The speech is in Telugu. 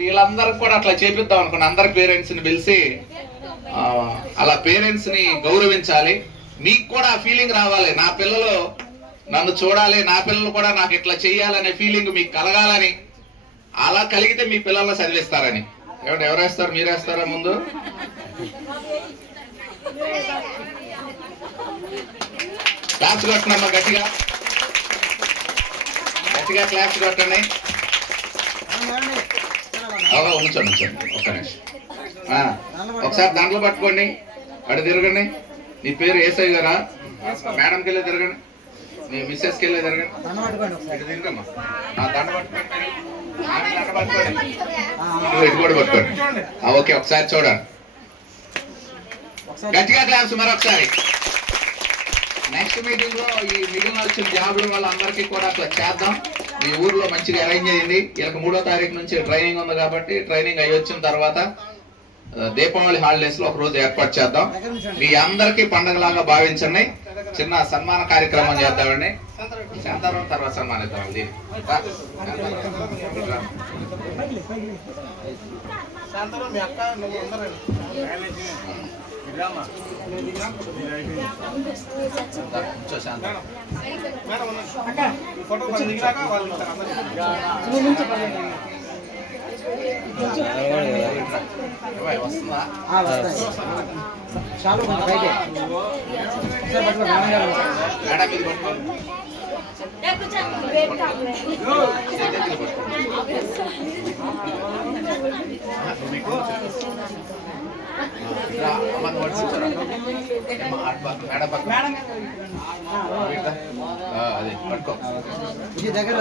వీళ్ళందరికి కూడా అట్లా చేపిద్దాం అనుకున్నా. అందరి పేరెంట్స్ ని పిలిచి అలా పేరెంట్స్ ని గౌరవించాలి. మీకు కూడా ఆ ఫీలింగ్ రావాలి, నా పిల్లలు నన్ను చూడాలి, నా పిల్లలు కూడా నాకు ఇట్లా చెయ్యాలనే ఫీలింగ్ మీకు కలగాలని. అలా కలిగితే మీ పిల్లల్ని చదివిస్తారని. ఏమంటే ఎవరు వేస్తారు? మీరు వేస్తారా? ముందు క్లాప్స్ కొట్టనమ్మా, గట్టిగా గట్టిగా క్లాప్స్ కొట్టండి. ఉంచండి ఒక్క నిమిషం. ఒకసారి దాంట్లో పట్టుకోండి, అటు తిరగండి. నీ పేరు ఏసై గారా? మేడంకి వెళ్ళి తిరగండి, మీ మిస్సెస్కి వెళ్ళి తిరగండి. ఇటు తిరగమ్మా, దండ పట్టుకోండి, దండ పట్టుకోండి, ఇటు కూడా పట్టుకోండి. ఓకే, ఒకసారి చూడండి. గట్టిగా క్లాప్స్ మరొకసారి. నెక్స్ట్ మీటింగ్ లో ఈ మిగిలిన వచ్చిన జాబ్లు వాళ్ళందరికీ కూడా అట్లా చేద్దాం. మీ ఊర్లో మంచిగా అరేంజ్ అయ్యింది. వీళ్ళకి 3వ తారీఖు నుంచి ట్రైనింగ్ ఉంది కాబట్టి ట్రైనింగ్ అయ్యి వచ్చిన తర్వాత దీపావళి హాలిడేస్ లో ఒక రోజు ఏర్పాటు చేద్దాం. మీ అందరికీ పండగలాగా భావించండి. చిన్న సన్మాన కార్యక్రమం చేద్దామండి. శాంతారాం తర్వాత సన్మానిద్దాం. అది పట్టుకో దగ్గర